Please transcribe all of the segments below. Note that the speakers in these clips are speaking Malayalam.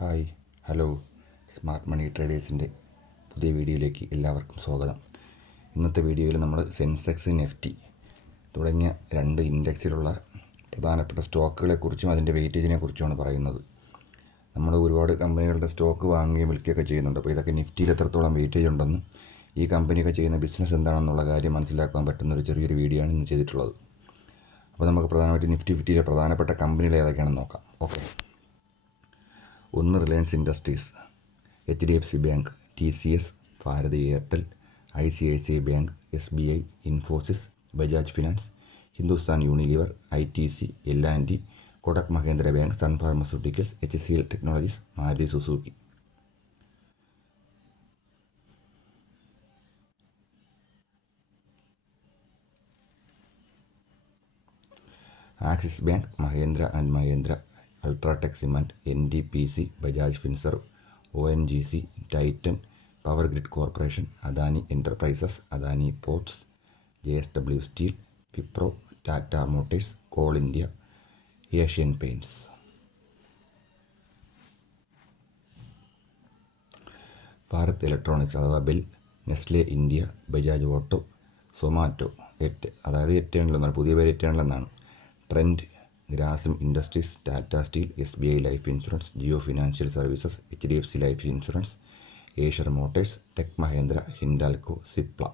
Hi, hello. സ്മാർട്ട് മണി ട്രേഡേഴ്സിൻ്റെ പുതിയ വീഡിയോയിലേക്ക് എല്ലാവർക്കും സ്വാഗതം. ഇന്നത്തെ വീഡിയോയിൽ നമ്മൾ സെൻസെക്സ്, നിഫ്റ്റി തുടങ്ങിയ രണ്ട് ഇൻഡെക്സിലുള്ള പ്രധാനപ്പെട്ട സ്റ്റോക്കുകളെക്കുറിച്ചും അതിൻ്റെ വെയിറ്റേജിനെ കുറിച്ചുമാണ് പറയുന്നത്. നമ്മൾ ഒരുപാട് കമ്പനികളുടെ സ്റ്റോക്ക് വാങ്ങുകയും വിൽക്കുകയൊക്കെ ചെയ്യുന്നുണ്ട്. അപ്പോൾ ഇതൊക്കെ നിഫ്റ്റിയിൽ എത്രത്തോളം വെയിറ്റേജ് ഉണ്ടെന്നും ഈ കമ്പനിയൊക്കെ ചെയ്യുന്ന ബിസിനസ് എന്താണെന്നുള്ള കാര്യം മനസ്സിലാക്കാൻ പറ്റുന്ന ഒരു ചെറിയൊരു വീഡിയോ ആണ് ഇന്ന് ചെയ്തിട്ടുള്ളത്. അപ്പോൾ നമുക്ക് പ്രധാനമായിട്ട് നിഫ്റ്റി ഫിഫ്റ്റിയിലെ പ്രധാനപ്പെട്ട കമ്പനികൾ ഏതൊക്കെയാണെന്ന് നോക്കാം. ഓക്കെ, ഒന്ന് Reliance industries, HDFC bank, TCS, Bharti Airtel, ICICI bank, SBI, Infosys, Bajaj finance, Hindustan Unilever, ITC, L&T, Kotak Mahindra bank, Sun pharmaceuticals, HCL technologies, Maruti Suzuki. Axis bank, Mahindra and Mahindra, UltraTech cement, NTPC, Bajaj Finserv, ONGC, Titan, power grid corporation, Adani enterprises, Adani ports, JSW steel, Wipro, Tata motors, coal India, Asian paints. Bharat electronics അഥവാ BEL, Nestle India, Bajaj auto, Zomato, അതായത് എറ്റേണൽ എന്നാണ്, പുതിയ പേര് എറ്റേണൽ എന്നാണ്, Trent, Grasim Industries, Tata Steel, SBI Life Insurance, Jio Financial Services, HDFC Life Insurance, Eicher Motors, Tech Mahindra, Hindalco, Cipla.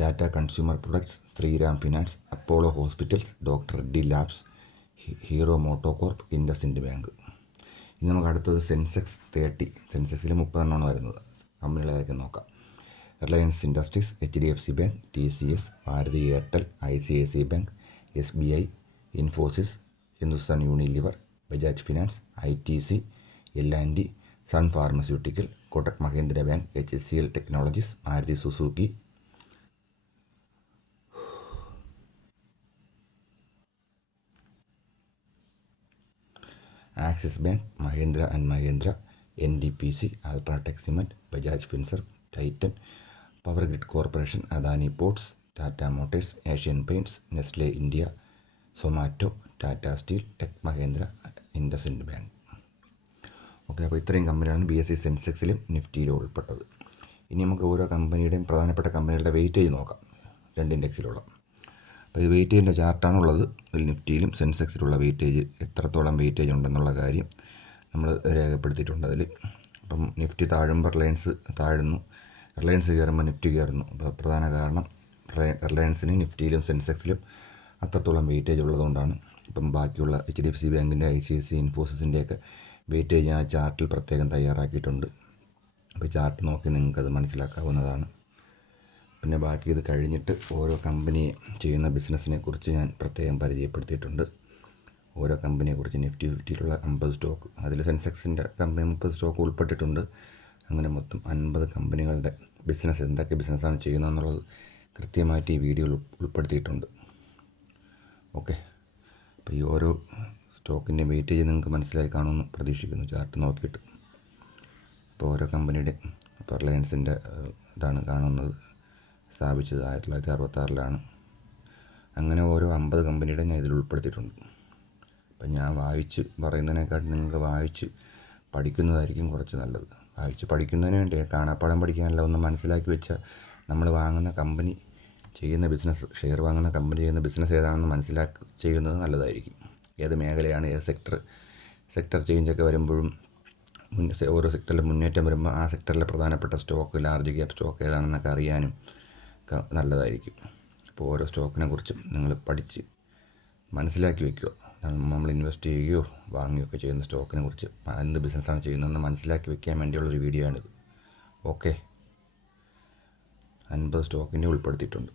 Tata Consumer Products, Shriram Finance, Apollo Hospitals, doctor Reddy Labs, Hero MotoCorp, IndusInd Bank. ഇനി നമുക്ക് അടുത്തത് സെൻസെക്സ് 30. സെൻസെക്സിൽ 30 എണ്ണമാണ് വരുന്നത്. കമ്പനികളേതൊക്കെ നോക്കാം. Reliance industries, HDFC bank, TCS, Bharti Airtel, ICICI bank, SBI, Infosys, Hindustan Unilever, Bajaj Finance, ITC, L&T, Sun Pharmaceutical, Kotak Mahindra Bank, HCL technologies, Maruti Suzuki. Axis bank, Mahindra and Mahindra, NTPC, UltraTech Cement, Bajaj Finserv, Titan, power grid corporation, Adani Ports, Tata Motors, Asian Paints, Nestle India, Zomato, Tata Steel, Tech Mahindra, IndusInd Bank. Okay, അപ്പോൾ ഇത്രയും കമ്പനിയാണ് BSE സെൻസെക്സിലും നിഫ്റ്റിയിലും ഉൾപ്പെട്ടത്. ഇനി നമുക്ക് ഓരോ കമ്പനിയുടെയും പ്രധാനപ്പെട്ട കമ്പനികളുടെ വെയിറ്റേജ് നോക്കാം, രണ്ട് ഇൻഡെക്സിലുള്ള. അപ്പോൾ ഈ വെയിറ്റേജിൻ്റെ ചാർട്ടാണുള്ളത്. ഇതിൽ നിഫ്റ്റിയിലും സെൻസെക്സിലുള്ള വെയിറ്റേജ് എത്രത്തോളം വെയിറ്റേജ് ഉണ്ടെന്നുള്ള കാര്യം നമ്മൾ രേഖപ്പെടുത്തിയിട്ടുണ്ട് അതിൽ. അപ്പം നിഫ്റ്റി താഴുമ്പോൾ റിലയൻസ് താഴുന്നു, റിലയൻസ് കയറുമ്പോൾ നിഫ്റ്റി കയറുന്നു. അപ്പോൾ പ്രധാന കാരണം റിലയൻസിന് നിഫ്റ്റിയിലും സെൻസെക്സിലും അത്രത്തോളം വെയിറ്റേജ് ഉള്ളതുകൊണ്ടാണ്. ഇപ്പം ബാക്കിയുള്ള HDFC ബാങ്കിൻ്റെ, ICICI, ഇൻഫോസിസിൻ്റെയൊക്കെ വെയിറ്റേജ് ആ ചാർട്ടിൽ പ്രത്യേകം തയ്യാറാക്കിയിട്ടുണ്ട്. അപ്പോൾ ചാർട്ട് നോക്കി നിങ്ങൾക്കത് മനസ്സിലാക്കാവുന്നതാണ്. പിന്നെ ബാക്കി ഇത് കഴിഞ്ഞിട്ട് ഓരോ കമ്പനി ചെയ്യുന്ന ബിസിനസ്സിനെ കുറിച്ച് ഞാൻ പ്രത്യേകം പരിചയപ്പെടുത്തിയിട്ടുണ്ട്. ഓരോ കമ്പനിയെക്കുറിച്ച് നിഫ്റ്റി ഫിഫ്റ്റിയിലുള്ള 50 സ്റ്റോക്ക്, അതിൽ സെൻസെക്സിൻ്റെ കമ്പനി 30 സ്റ്റോക്ക് ഉൾപ്പെട്ടിട്ടുണ്ട്. അങ്ങനെ മൊത്തം 50 കമ്പനികളുടെ ബിസിനസ്, എന്തൊക്കെ ബിസിനസ്സാണ് ചെയ്യുന്നതെന്നുള്ളത് കൃത്യമായിട്ട് ഈ വീഡിയോയിൽ ഉൾപ്പെടുത്തിയിട്ടുണ്ട്. ഓക്കെ, അപ്പോൾ ഈ ഓരോ സ്റ്റോക്കിൻ്റെ വെയിറ്റേജ് നിങ്ങൾക്ക് മനസ്സിലായി കാണുമെന്ന് പ്രതീക്ഷിക്കുന്നു ചാർട്ട് നോക്കിയിട്ട്. ഇപ്പോൾ ഓരോ കമ്പനിയുടെ, ഇപ്പോൾ റിലയൻസിൻ്റെ ഇതാണ് കാണുന്നത്, സ്ഥാപിച്ചത് 1966-ലാണ്. അങ്ങനെ ഓരോ 50 കമ്പനിയുടെ ഞാൻ ഇതിൽ ഉൾപ്പെടുത്തിയിട്ടുണ്ട്. അപ്പം ഞാൻ വായിച്ച് പറയുന്നതിനെക്കാട്ടും നിങ്ങൾക്ക് വായിച്ച് പഠിക്കുന്നതായിരിക്കും കുറച്ച് നല്ലത്. വായിച്ച് പഠിക്കുന്നതിന് വേണ്ടി കാണാപ്പാഠം പഠിക്കാനല്ല, ഒന്ന് മനസ്സിലാക്കി വെച്ചാൽ നമ്മൾ വാങ്ങുന്ന കമ്പനി ചെയ്യുന്ന ബിസിനസ്, ഷെയർ വാങ്ങുന്ന കമ്പനി ചെയ്യുന്ന ബിസിനസ് ഏതാണെന്ന് മനസ്സിലാക്കി ചെയ്യുന്നത് നല്ലതായിരിക്കും. ഏത് മേഖലയാണ്, ഏത് സെക്ടർ ചേഞ്ചൊക്കെ വരുമ്പോഴും ഓരോ സെക്ടറിൽ മുന്നേറ്റം വരുമ്പോൾ ആ സെക്ടറിലെ പ്രധാനപ്പെട്ട സ്റ്റോക്ക്, ലാർജ് ക്യാപ് സ്റ്റോക്ക് ഏതാണെന്നൊക്കെ അറിയാനും നല്ലതായിരിക്കും. അപ്പോൾ ഓരോ സ്റ്റോക്കിനെ കുറിച്ചും നിങ്ങൾ പഠിച്ച് മനസ്സിലാക്കി വയ്ക്കുക. നമ്മൾ ഇൻവെസ്റ്റ് ചെയ്യുകയോ വാങ്ങുകയൊക്കെ ചെയ്യുന്ന സ്റ്റോക്കിനെ കുറിച്ച് എന്ത് ബിസിനസ്സാണ് ചെയ്യുന്നതെന്ന് മനസ്സിലാക്കി വയ്ക്കാൻ വേണ്ടിയുള്ളൊരു വീഡിയോ ആണിത്. ഓക്കെ, 50 സ്റ്റോക്കിൻ്റെ ഉൾപ്പെടുത്തിയിട്ടുണ്ട്.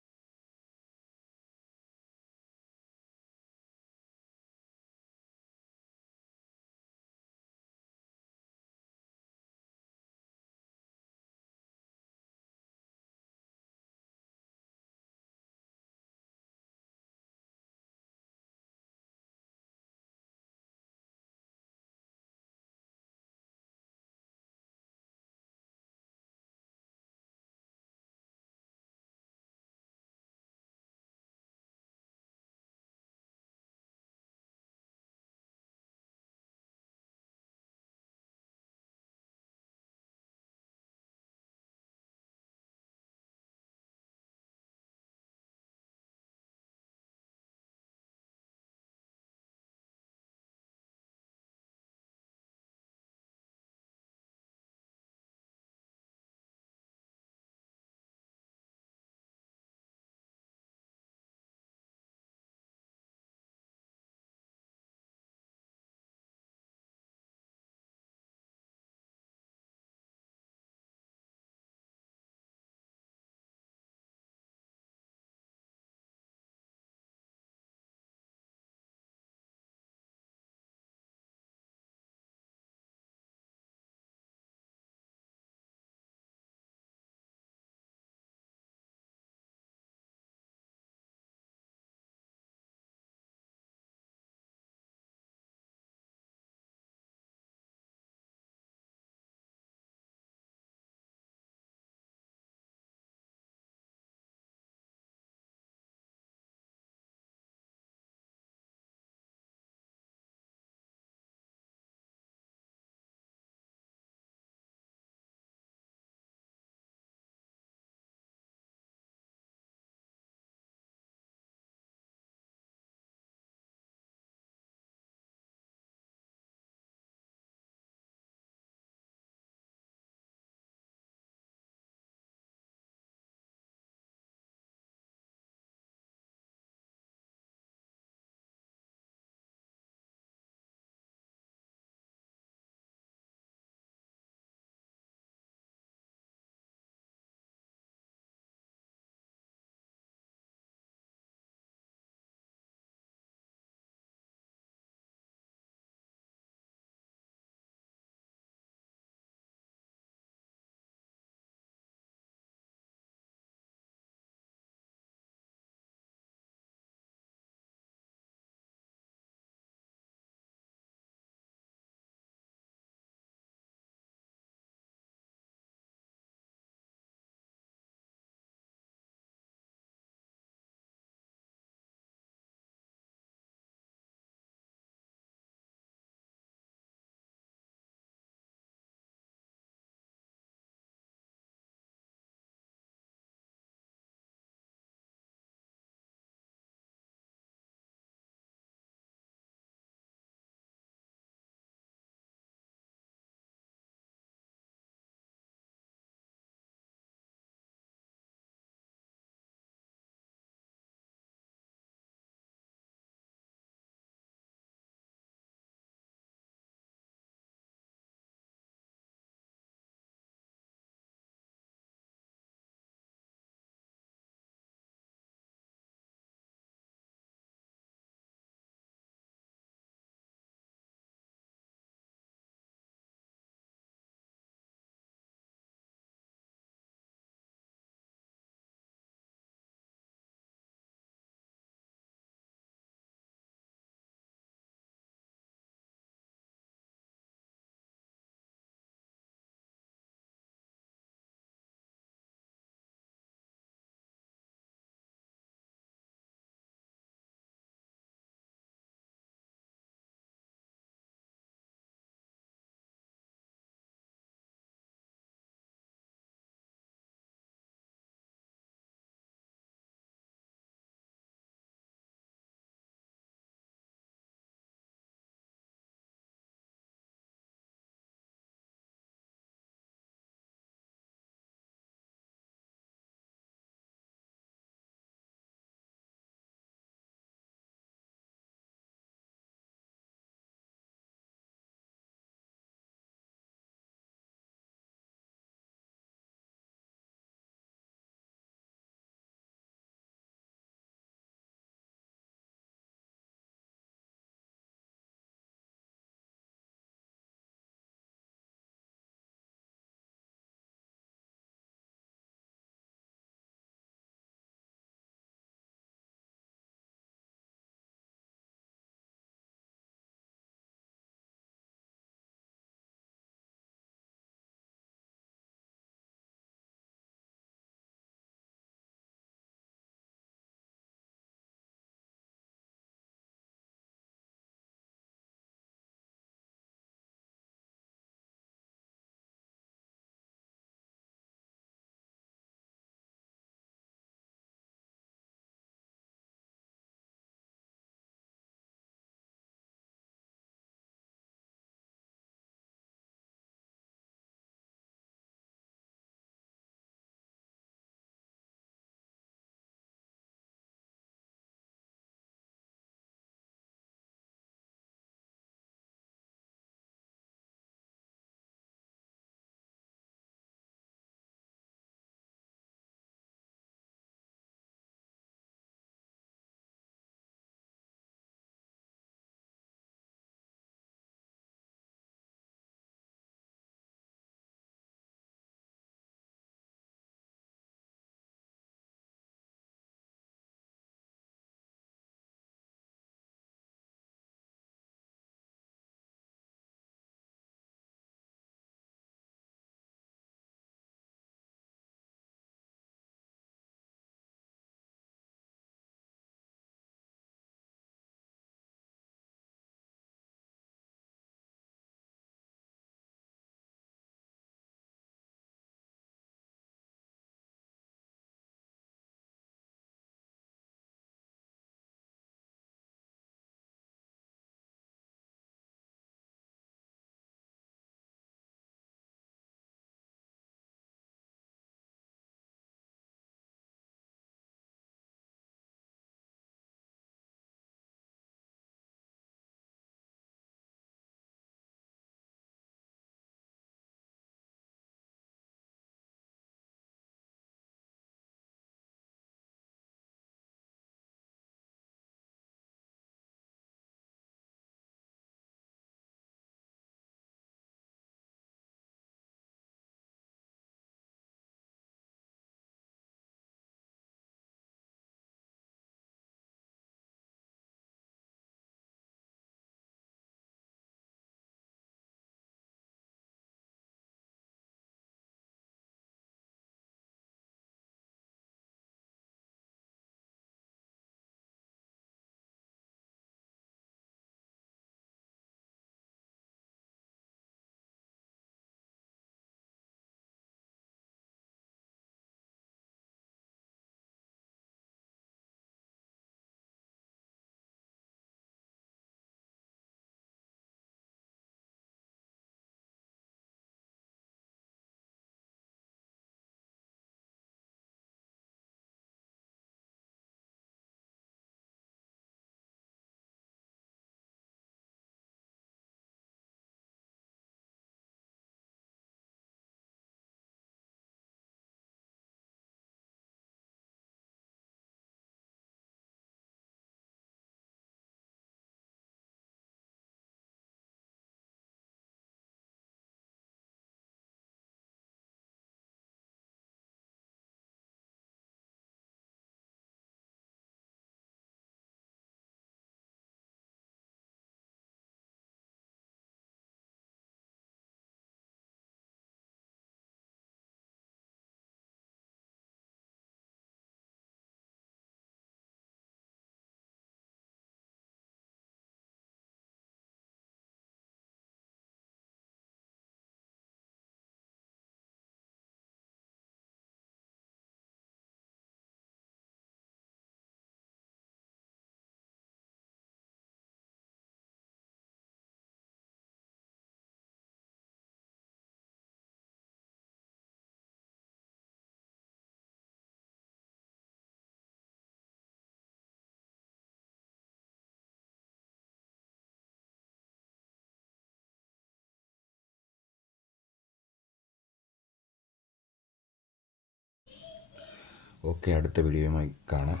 ഓക്കെ, അടുത്ത വീഡിയോയുമായി കാണാം.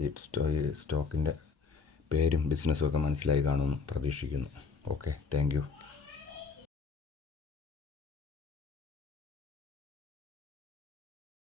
ഈ സ്റ്റോക്കിൻ്റെ പേരും ബിസിനസ്സും ഒക്കെ മനസ്സിലായി കാണുമെന്ന് പ്രതീക്ഷിക്കുന്നു. Okay, thank you.